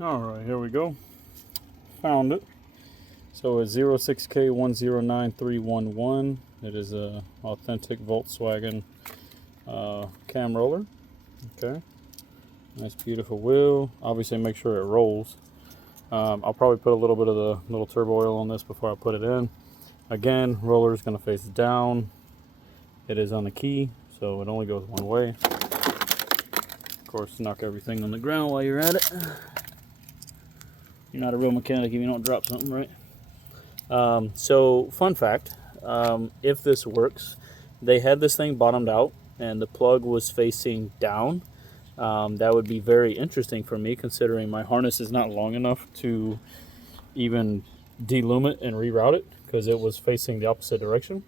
Alright, here we go. Found it. So it's 06K109311. It is a authentic Volkswagen cam roller. Okay. Nice beautiful wheel. Obviously make sure it rolls. I'll probably put a little bit of the little turbo oil on this before I put it in. Again, roller is going to face down. It is on the key, so it only goes one way. Of course, knock everything on the ground while you're at it. You're not a real mechanic if you don't drop something, right? So, fun fact, if this works, they had this thing bottomed out and the plug was facing down. That would be very interesting for me, considering my harness is not long enough to even delume it and reroute it because it was facing the opposite direction.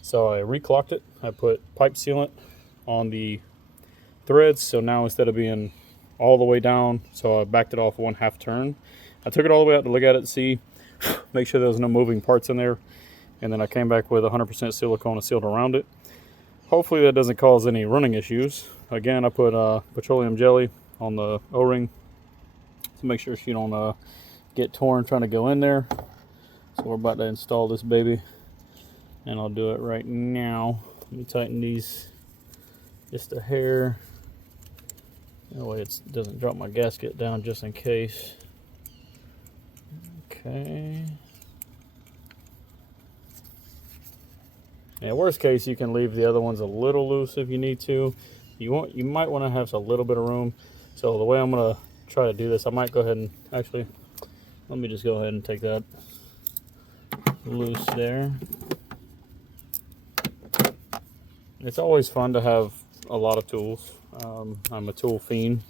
So I reclocked it. I put pipe sealant on the threads, so now instead of being all the way down, so I backed it off 1/2 turn. I took it all the way out to look at it, see, make sure there was no moving parts in there, and then I came back with 100% silicone and sealed around it. Hopefully that doesn't cause any running issues. Again, I put petroleum jelly on the O-ring to make sure she don't get torn trying to go in there. So we're about to install this baby, and I'll do it right now. Let me tighten these just a hair. That way it doesn't drop my gasket down just in case. Okay. Yeah, worst case, you can leave the other ones a little loose if you need to. You might want to have a little bit of room. So the way I'm gonna try to do this, I might go ahead and actually, let me just go ahead and take that loose there. It's always fun to have a lot of tools. I'm a tool fiend.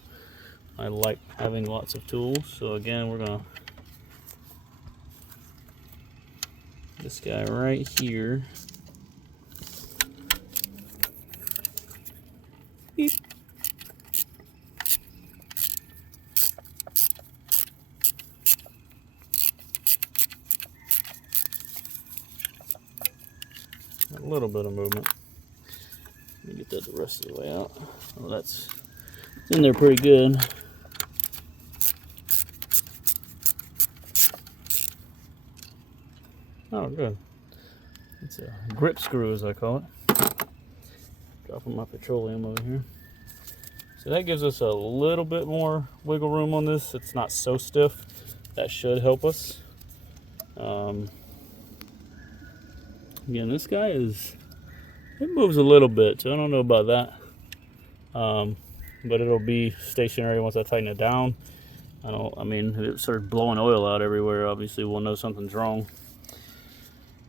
I like having lots of tools. So again, we're gonna, this guy right here. Beep. A little bit of movement. Let me get that the rest of the way out. Oh, that's in there pretty good. Oh, good. It's a grip screw, as I call it. Dropping my petroleum over here. So that gives us a little bit more wiggle room on this. It's not so stiff. That should help us. Again, this guy is, it moves a little bit, so I don't know about that. But it'll be stationary once I tighten it down. I mean, if it starts blowing oil out everywhere, obviously we'll know something's wrong.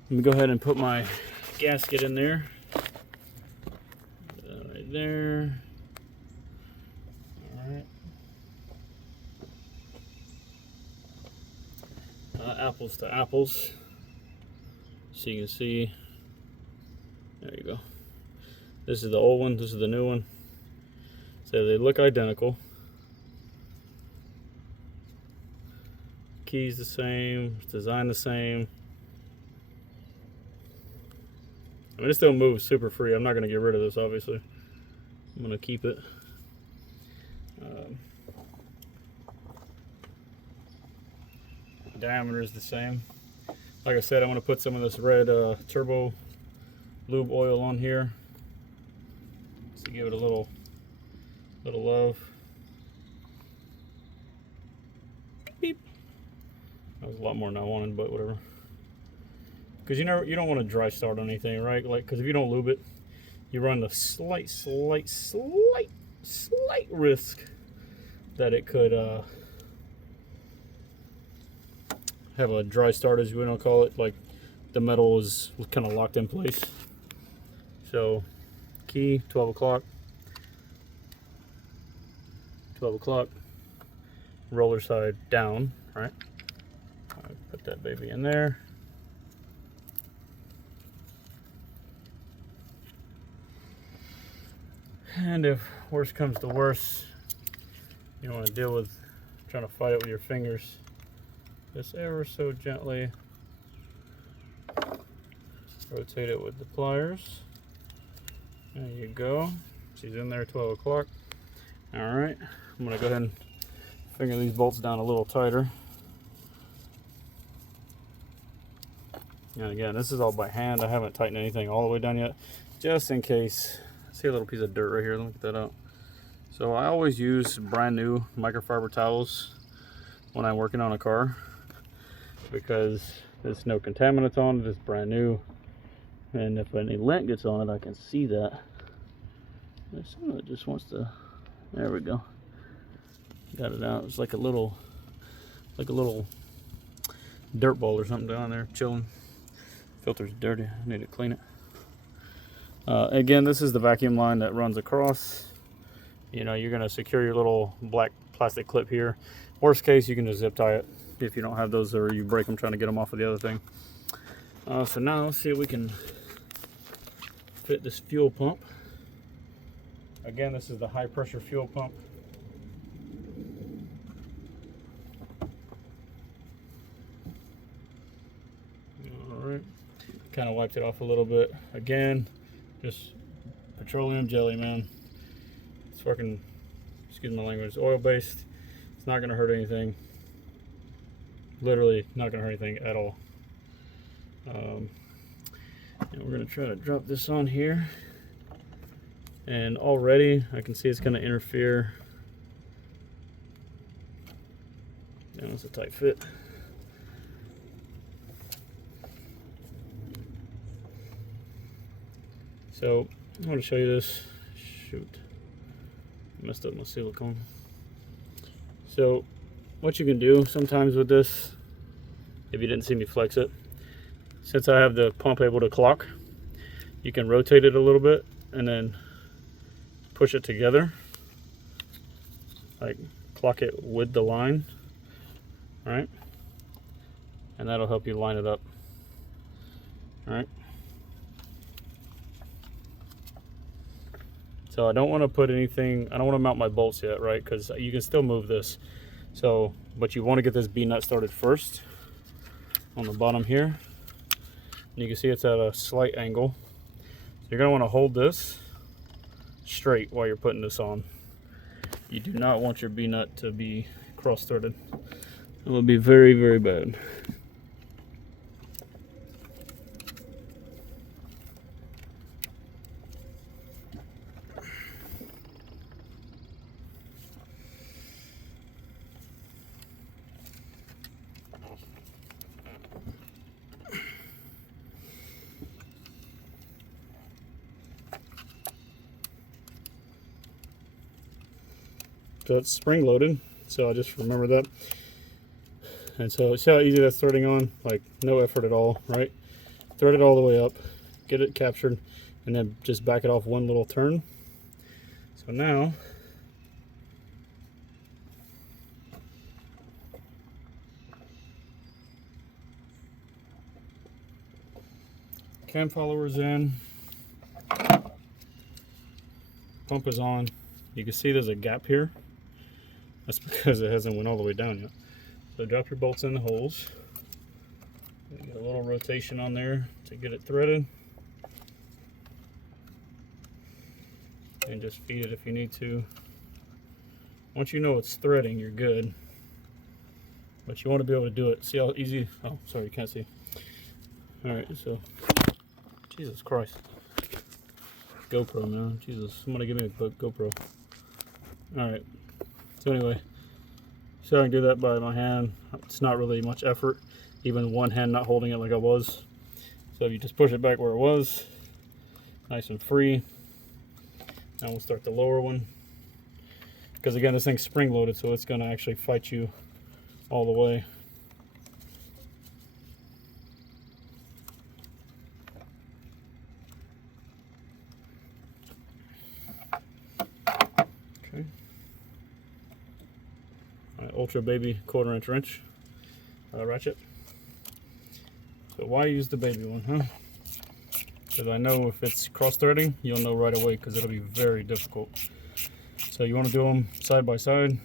Let me go ahead and put my gasket in there. Right there. Alright. Apples to apples. So you can see, there you go. This is the old one, this is the new one. So they look identical. Keys the same, design the same. I mean, it still moves super free. I'm not going to get rid of this, obviously. I'm going to keep it. Diameter is the same. Like I said, I'm going to put some of this red turbo lube oil on here to give it a little love. Beep. That was a lot more than I wanted, but whatever. Because you don't want to dry start on anything, right? Like, because if you don't lube it, you run the slight risk that it could have a dry start, as we don't call it. Like the metal is kind of locked in place. So key 12 o'clock, 12 o'clock, roller side down, right? Put that baby in there. And if worse comes to worse, you don't want to deal with trying to fight it with your fingers, just ever so gently rotate it with the pliers. There you go. She's in there, 12 o'clock. All right, I'm gonna go ahead and finger these bolts down a little tighter. And again, this is all by hand. I haven't tightened anything all the way down yet, just in case. I see a little piece of dirt right here. Let me get that out. So I always use brand new microfiber towels when I'm working on a car, because there's no contaminants on it. It's brand new, and if any lint gets on it, I can see that. There's some that just wants to. There we go. Got it out. It's like a little dirt ball or something down there chilling. Filter's dirty. I need to clean it. Again, this is the vacuum line that runs across. You know, you're gonna secure your little black plastic clip here. Worst case, you can just zip tie it if you don't have those, or you break them trying to get them off of the other thing. So now let's see if we can fit this fuel pump. Again, this is the high pressure fuel pump. Alright, kind of wiped it off a little bit. Again, just petroleum jelly, man. It's fucking, excuse my language, oil based. It's not gonna hurt anything. Literally not gonna hurt anything at all. And we're gonna try to drop this on here. And already I can see it's gonna interfere. That was a tight fit. So I want to show you this. Shoot, messed up my silicone. So what you can do sometimes with this, if you didn't see me flex it, since I have the pump able to clock, you can rotate it a little bit and then push it together, like clock it with the line, right? And that'll help you line it up. All right. So I don't want to put anything, I don't want to mount my bolts yet, right? Because you can still move this. So, but you want to get this B-nut started first on the bottom here. And you can see it's at a slight angle. So you're going to want to hold this straight while you're putting this on. You do not want your B-nut to be cross-threaded. It will be very, very bad. So it's spring loaded, so I just remember that. And so see how easy that's threading on, like no effort at all, right? Thread it all the way up, get it captured, and then just back it off one little turn. So now cam follower's in, pump is on. You can see there's a gap here. That's because it hasn't went all the way down yet. So drop your bolts in the holes. Get a little rotation on there to get it threaded. And just feed it if you need to. Once you know it's threading, you're good. But you want to be able to do it. See how easy? Oh, sorry, you can't see. Alright, so Jesus Christ. GoPro, man. Jesus, somebody give me a GoPro. Alright. So anyway, so I can do that by my hand. It's not really much effort, even one hand not holding it like I was. So if you just push it back where it was, nice and free. Now we'll start the lower one. Because again, this thing's spring loaded, so it's gonna actually fight you all the way. Okay. Ultra baby 1/4 inch wrench ratchet. So why use the baby one, huh? Because I know if it's cross threading, you'll know right away, because it'll be very difficult. So you want to do them side by side.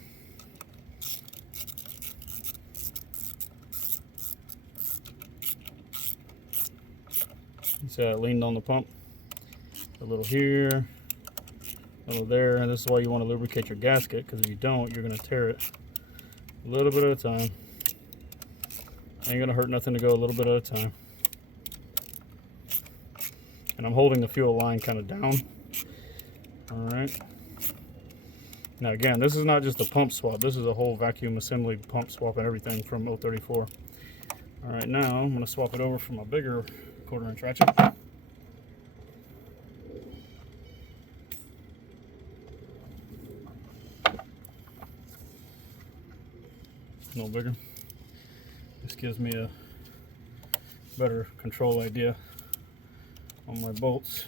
See how it leaned on the pump? A little here, a little there, and this is why you want to lubricate your gasket, because if you don't, you're going to tear it. A little bit at a time. Ain't gonna hurt nothing to go a little bit at a time. And I'm holding the fuel line kind of down. All right. Now again, this is not just a pump swap. This is a whole vacuum assembly pump swap and everything from 034. All right, now I'm gonna swap it over for my bigger 1/4 inch ratchet. A little bigger. This gives me a better control idea on my bolts.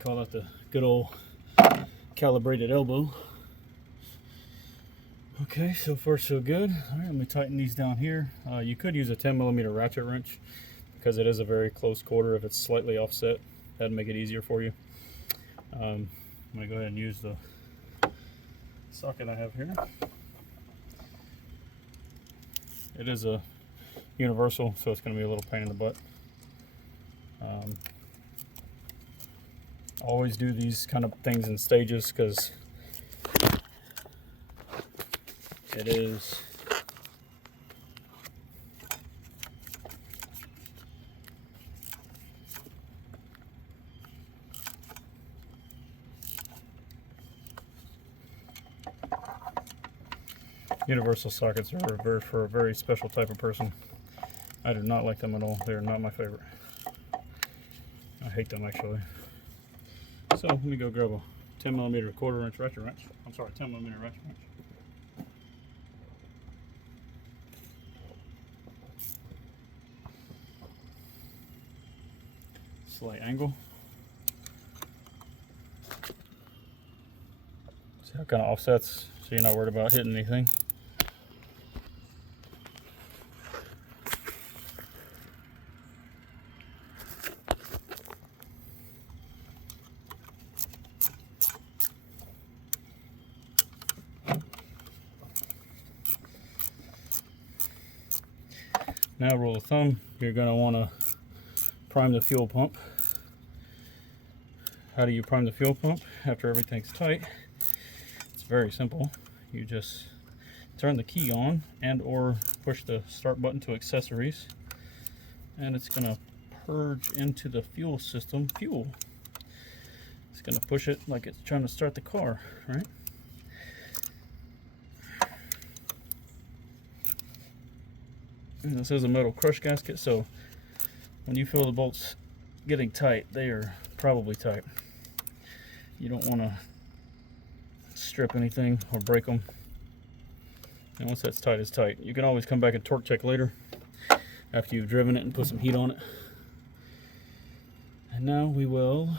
Call that the good old calibrated elbow. Okay, so far so good. All right, let me tighten these down here. You could use a 10mm ratchet wrench because it is a very close quarter. If it's slightly offset, that'd make it easier for you. I'm gonna go ahead and use the socket I have here. It is a universal, so it's gonna be a little pain in the butt. Always do these kind of things in stages because it is universal sockets are for a very special type of person. I do not like them at all. They are not my favorite. I hate them actually. So let me go grab a 10mm 1/4 inch ratchet wrench. I'm sorry, 10mm ratchet wrench. Slight angle. See how it kind of offsets so you're not worried about hitting anything. Now, rule of thumb, you're going to want to prime the fuel pump. How do you prime the fuel pump after everything's tight? It's very simple. You just turn the key on and or push the start button to accessories, and it's going to purge into the fuel system fuel. It's going to push it like it's trying to start the car, right? And this is a metal crush gasket, so when you feel the bolts getting tight, they are probably tight. You don't want to strip anything or break them. And once that's tight, it's tight. You can always come back and torque check later after you've driven it and put some heat on it. And now we will,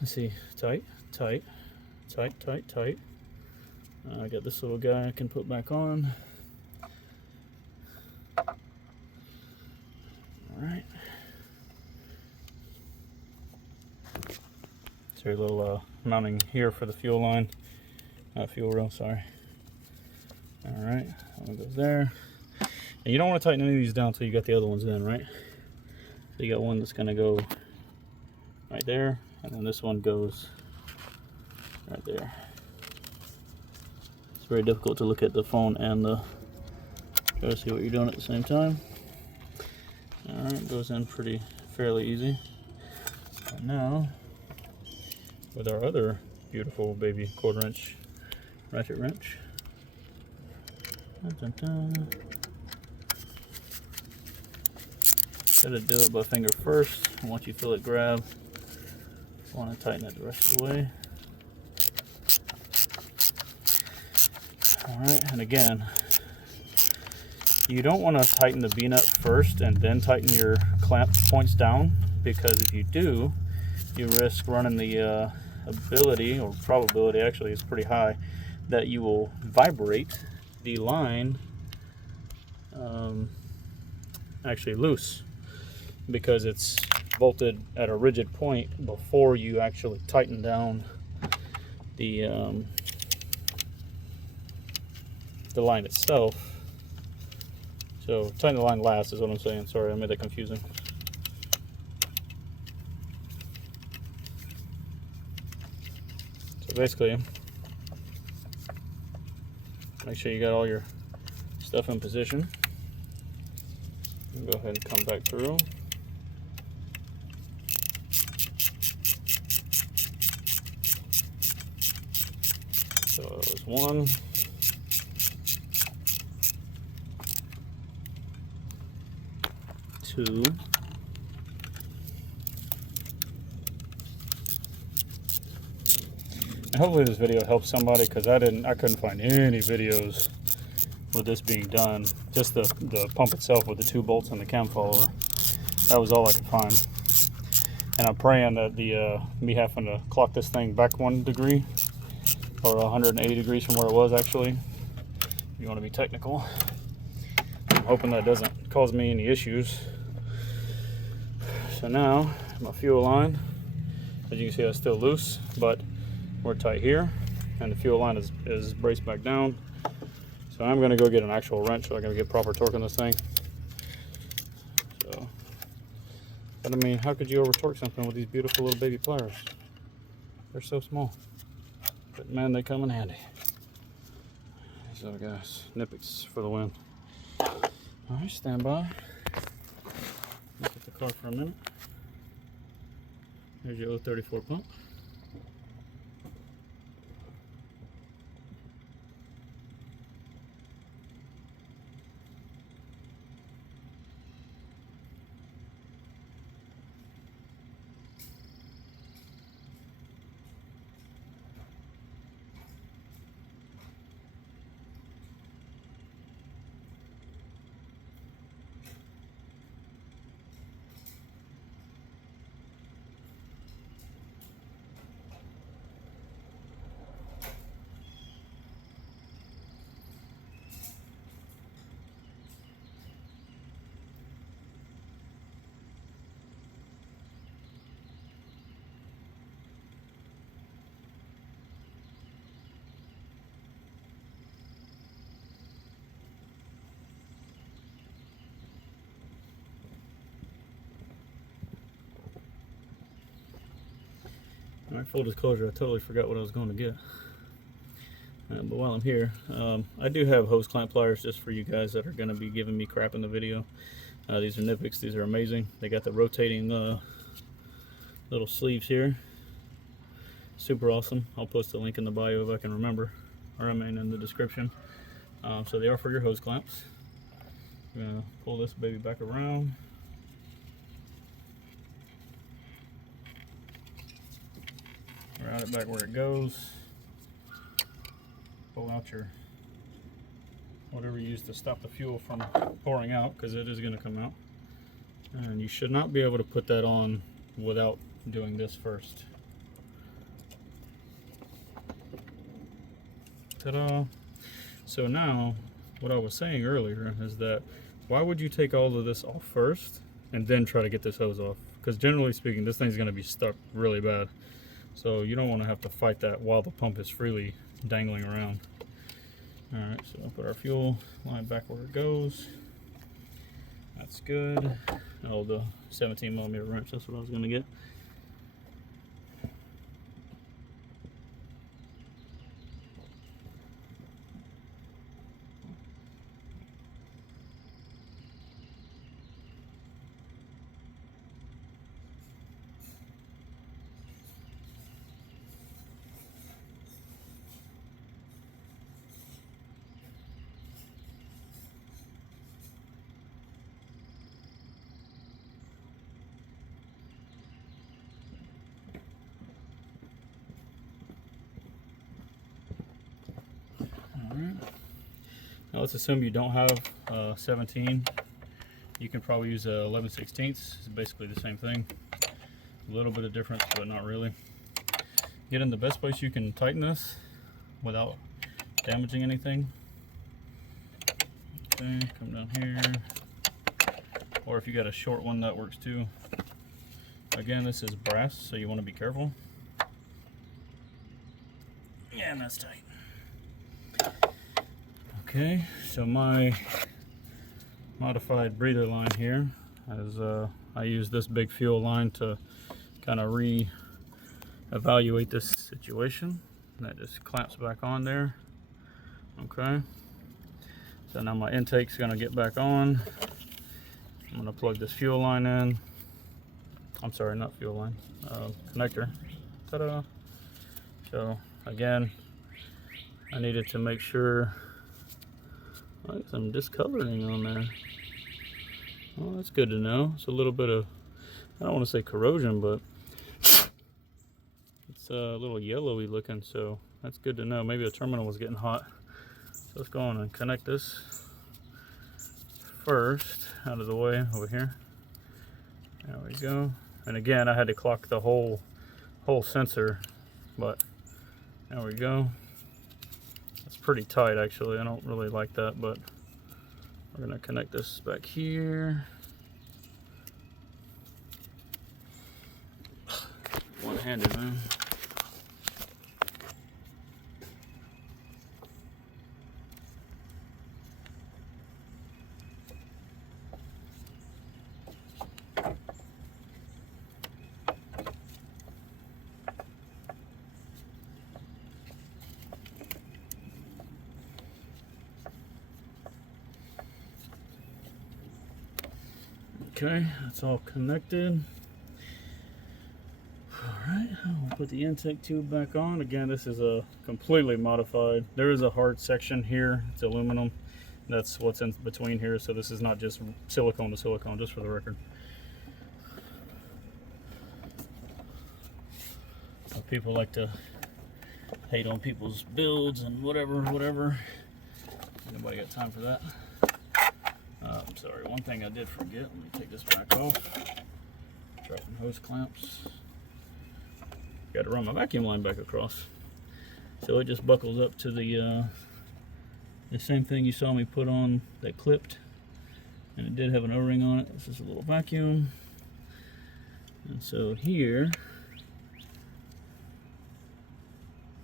let's see, tight, tight, tight, tight, tight. I got this little guy I can put back on. Alright. So a little mounting here for the fuel line. Fuel rail, sorry. Alright, that one goes there. And you don't want to tighten any of these down until you got the other ones in, right? So you got one that's going to go right there, and then this one goes right there. It's very difficult to look at the phone and try to see what you're doing at the same time. Alright, goes in fairly easy. And now, with our other beautiful baby 1/4 inch ratchet wrench. Dun, dun, dun. Gotta do it by finger first. And once you feel it grab, you want to tighten it the rest of the way. Alright, and again, you don't want to tighten the B-nut first and then tighten your clamp points down, because if you do, you risk running the ability, or probability actually is pretty high, that you will vibrate the line actually loose, because it's bolted at a rigid point before you actually tighten down the line itself. So tighten the line last is what I'm saying. Sorry, I made that confusing. So basically, make sure you got all your stuff in position. Go ahead and come back through. So it was 1, 2, and hopefully this video helps somebody, because I couldn't find any videos with this being done. Just the pump itself with the 2 bolts and the cam follower. That was all I could find. And I'm praying that the me having to clock this thing back 1 degree or 180 degrees from where it was actually, if you want to be technical. I'm hoping that doesn't cause me any issues. So now my fuel line, as you can see, that's still loose, but we're tight here, and the fuel line is braced back down. So I'm going to go get an actual wrench so I can get proper torque on this thing. So, but I mean, how could you over torque something with these beautiful little baby pliers? They're so small, but man, they come in handy. These little guys, Nippics for the win. All right, stand by. Look at the car for a minute. Here's your 034 pump. All right, full disclosure, I totally forgot what I was going to get. But while I'm here, I do have hose clamp pliers just for you guys that are going to be giving me crap in the video. These are Nippics. These are amazing. They got the rotating little sleeves here. Super awesome. I'll post a link in the bio if I can remember, or I mean in the description. So they are for your hose clamps. I'm going to pull this baby back around. Route it back where it goes. Pull out your whatever you use to stop the fuel from pouring out, because it is going to come out. And you should not be able to put that on without doing this first. Ta-da! So now, what I was saying earlier is that why would you take all of this off first and then try to get this hose off? Because generally speaking, this thing's going to be stuck really bad. So you don't want to have to fight that while the pump is freely dangling around. Alright, so I'll put our fuel line back where it goes. That's good. Oh, the 17mm wrench, that's what I was going to get. Now let's assume you don't have 17. You can probably use a 11/16. It's basically the same thing. A little bit of difference, but not really. Get in the best place you can tighten this without damaging anything. Okay, come down here. Or if you got a short one, that works too. Again, this is brass, so you want to be careful. Yeah, and that's tight. Okay, so my modified breather line here is I use this big fuel line to kind of re-evaluate this situation. That just clamps back on there. Okay. So now my intake's gonna get back on. I'm gonna plug this fuel line in. I'm sorry, not fuel line, connector. Ta-da! So again, I needed to make sure, like, some discoloring on there. Well, that's good to know. It's a little bit of, I don't want to say corrosion, but it's a little yellowy looking, so that's good to know. Maybe the terminal was getting hot. So let's go on and connect this first out of the way over here. There we go. And again, I had to clock the whole sensor, but there we go. It's pretty tight actually. I don't really like that, but we're gonna connect this back here. One-handed, man. Okay, that's all connected. Alright, I'll put the intake tube back on. Again, this is a completely modified. There is a hard section here. It's aluminum. That's what's in between here. So this is not just silicone to silicone, just for the record. People like to hate on people's builds and whatever. Nobody got time for that. I'm sorry, one thing I did forget. Let me take this back off. Dropping hose clamps. Got to run my vacuum line back across. So it just buckles up to the same thing you saw me put on that clipped. And it did have an O-ring on it. This is a little vacuum. And so here,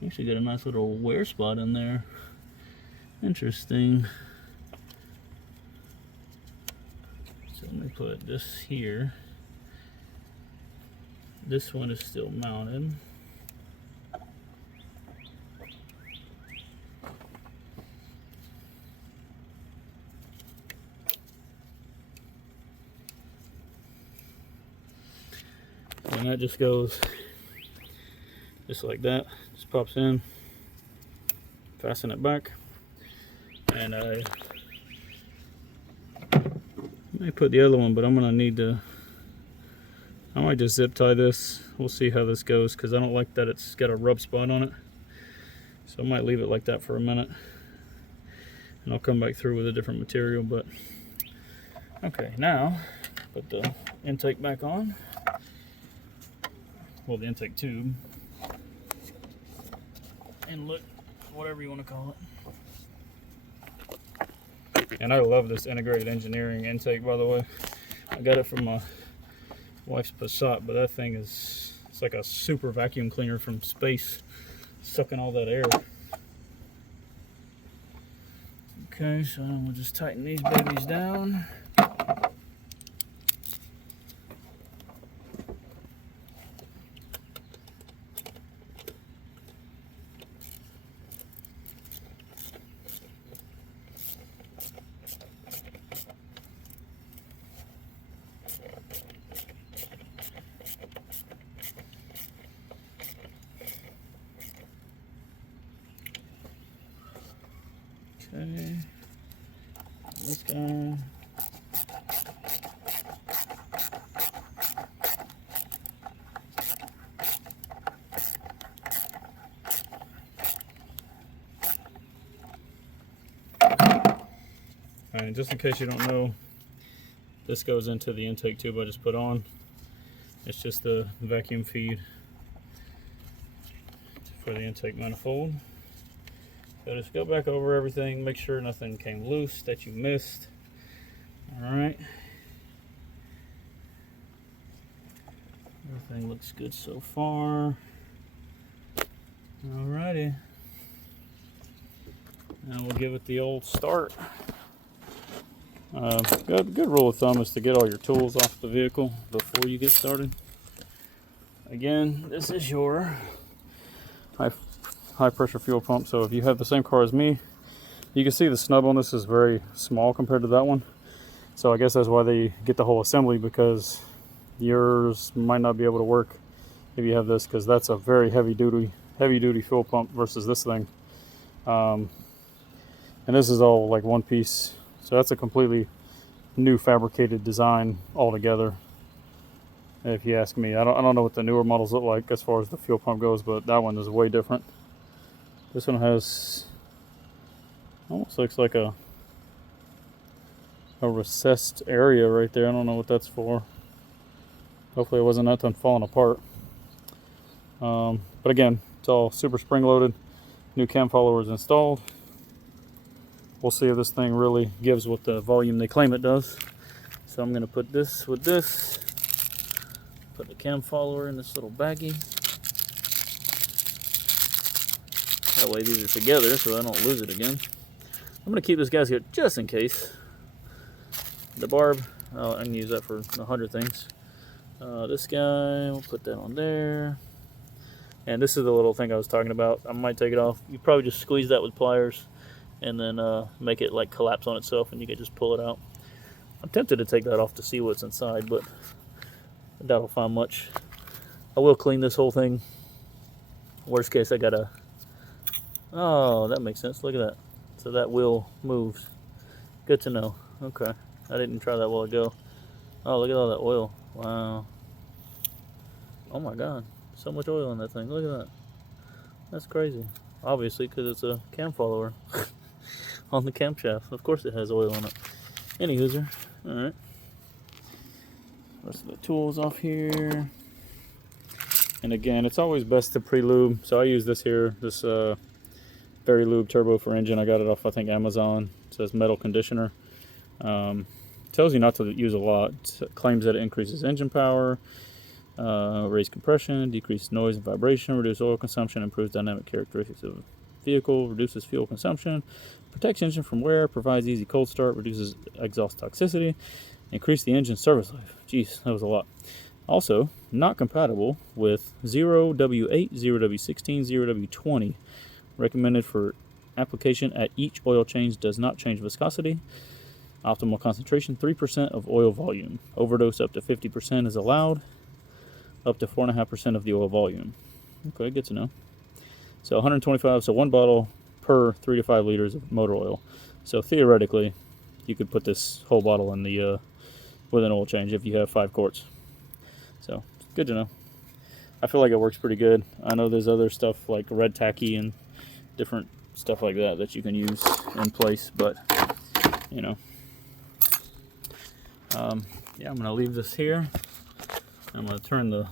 actually got a nice little wear spot in there. Interesting. So let me put this here. This one is still mounted. And that just goes just like that. Just pops in. Fasten it back. And I may put the other one, but I'm gonna need to, I might just zip tie this. We'll see how this goes, because I don't like that it's got a rub spot on it. So I might leave it like that for a minute. And I'll come back through with a different material, but okay, now put the intake back on. Well, the intake tube. Inlet, whatever you want to call it. And I love this integrated engineering intake, by the way. I got it from my wife's Passat, but that thing is, it's like a super vacuum cleaner from space, sucking all that air. Okay, so we'll just tighten these babies down. Okay, this guy. And just in case you don't know, this goes into the intake tube I just put on. It's just the vacuum feed for the intake manifold. So just go back over everything, make sure nothing came loose that you missed. Alright. Everything looks good so far. Alrighty. Now we'll give it the old start. Good rule of thumb is to get all your tools off the vehicle before you get started. Again, this is your, I high pressure fuel pump. So if you have the same car as me, you can see the snub on this is very small compared to that one. So I guess that's why they get the whole assembly, because yours might not be able to work if you have this, because that's a very heavy duty fuel pump versus this thing. And this is all like one piece. So that's a completely new fabricated design altogether, if you ask me. I don't know what the newer models look like as far as the fuel pump goes, but that one is way different. This one has almost looks like a recessed area right there. I don't know what that's for. Hopefully it wasn't nothing falling apart. But again, it's all super spring loaded. New cam followers installed. We'll see if this thing really gives what the volume they claim it does. So I'm going to put this with this. Put the cam follower in this little baggie. That way these are together so I don't lose it again. I'm going to keep this guys here just in case. The barb, I can use that for 100 things. This guy, we'll put that on there. And this is the little thing I was talking about. I might take it off. You probably just squeeze that with pliers and then make it like collapse on itself, and you can just pull it out. I'm tempted to take that off to see what's inside, but I doubt I'll find much. I will clean this whole thing. Worst case, I gotta... Oh, that makes sense. Look at that. So that wheel moves. Good to know. Okay. I didn't try that a while ago. Oh, look at all that oil. Wow. Oh my god. So much oil in that thing. Look at that. That's crazy. Obviously, because it's a cam follower on the camshaft. Of course it has oil on it. Any hooser. Alright. Rest of the tools off here. And again, it's always best to pre-lube. So I use this here. This Very Lube Turbo for engine. I got it off, I think, Amazon. It says metal conditioner. Tells you not to use a lot. It claims that it increases engine power, raise compression, decrease noise and vibration, reduce oil consumption, improves dynamic characteristics of the vehicle, reduces fuel consumption, protects engine from wear, provides easy cold start, reduces exhaust toxicity, increase the engine service life. Jeez, that was a lot. Also, not compatible with 0W8, 0W16, 0W20. Recommended for application at each oil change, does not change viscosity. Optimal concentration, 3% of oil volume. Overdose up to 50% is allowed. Up to 4.5% of the oil volume. Okay, good to know. So 125, so one bottle per 3 to 5 liters of motor oil. So theoretically, you could put this whole bottle in the with an oil change if you have 5 quarts. So good to know. I feel like it works pretty good. I know there's other stuff like red tacky and different stuff like that that you can use in place, but you know. Yeah, I'm gonna leave this here. I'm gonna turn the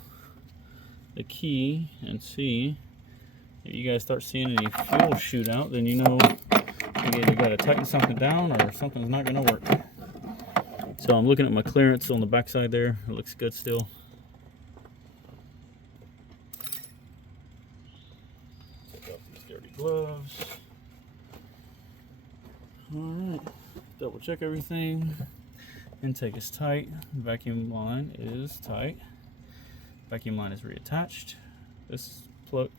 key and see if you guys start seeing any fuel shoot out. Then you know you either gotta tighten something down or something's not gonna work. So I'm looking at my clearance on the backside there. It looks good still. Take off these dirty gloves. All right, double check everything. Intake is tight. Vacuum line is tight. Vacuum line is reattached. This plug,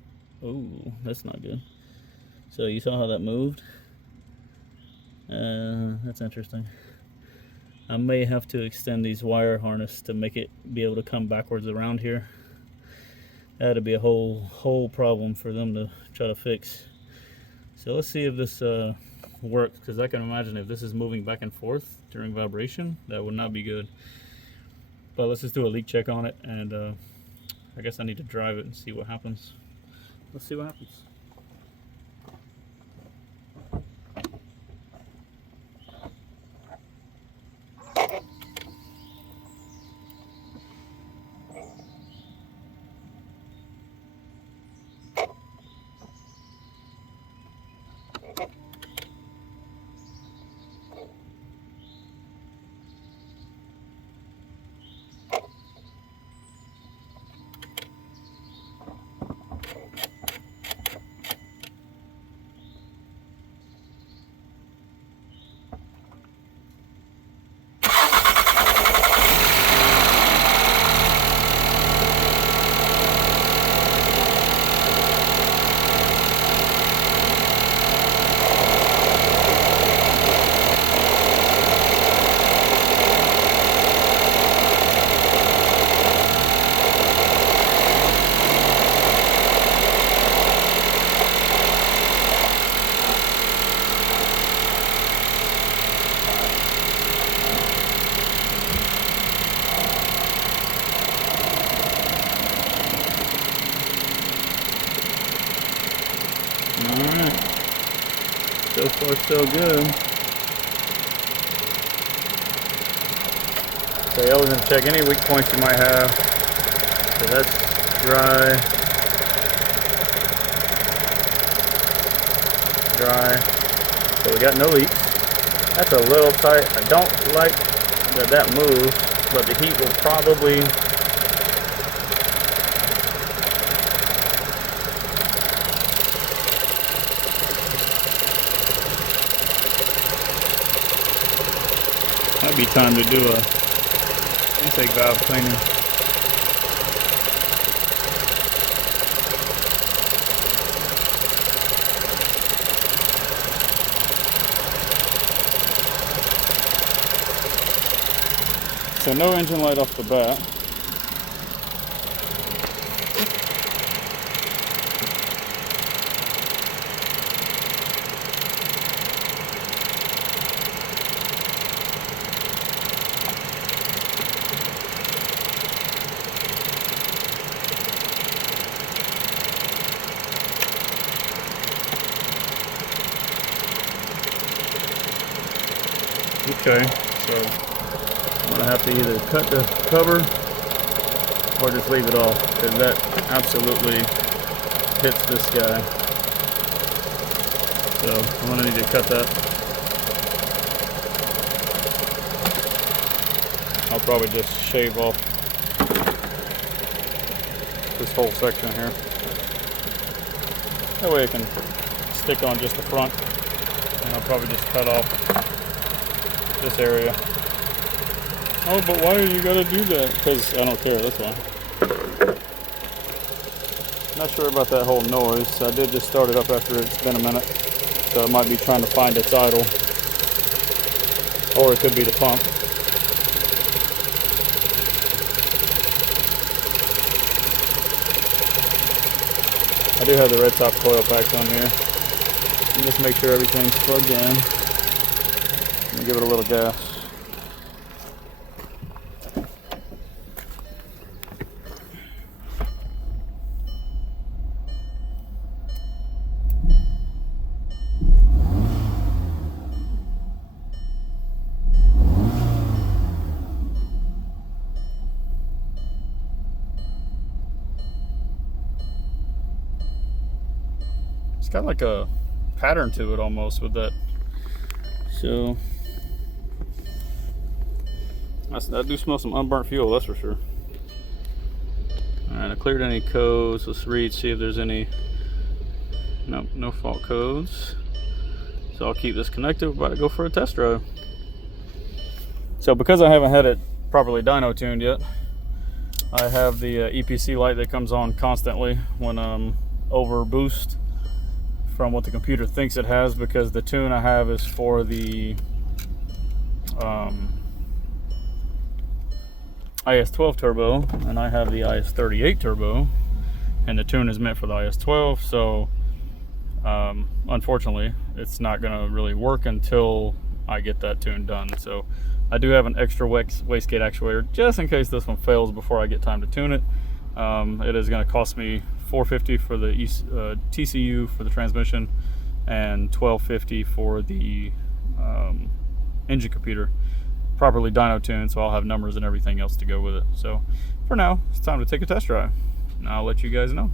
oh, that's not good. So you saw how that moved? That's interesting. I may have to extend these wire harness to make it be able to come backwards around here. That'd be a whole problem for them to try to fix. So let's see if this works, because I can imagine if this is moving back and forth during vibration, that would not be good. But let's just do a leak check on it, and I guess I need to drive it and see what happens. Let's see what happens. Alright. So far so good. So I was going to check any weak points you might have. So that's dry. Dry. So we got no leaks. That's a little tight. I don't like that moves, but the heat will probably might be time to do a intake valve cleaning. So no engine light off the bat. Okay, so I'm gonna have to either cut the cover or just leave it off, because that absolutely hits this guy. So I'm gonna need to cut that. I'll probably just shave off this whole section here. That way it can stick on just the front, and I'll probably just cut off this area. Oh, but why are you gonna do that? Because I don't care, that's why. Not sure about that whole noise. I did just start it up after it's been a minute, so it might be trying to find its idle, or it could be the pump. I do have the red top coil packs on here. And just make sure everything's plugged in. Let me give it a little gas. It's got like a pattern to it almost with that. So I do smell some unburnt fuel, that's for sure. Alright, I cleared any codes. Let's read, see if there's any. Nope, no fault codes. So I'll keep this connected. We're about to go for a test drive. So because I haven't had it properly dyno tuned yet, I have the EPC light that comes on constantly when I'm over boost from what the computer thinks it has, because the tune I have is for the IS-12 turbo, and I have the IS-38 turbo, and the tune is meant for the IS-12. So unfortunately it's not going to really work until I get that tune done. So I do have an extra wastegate actuator just in case this one fails before I get time to tune it. It is going to cost me $450 for the TCU for the transmission, and $1250 for the engine computer, properly dyno tuned, so I'll have numbers and everything else to go with it. So for now, it's time to take a test drive, and I'll let you guys know.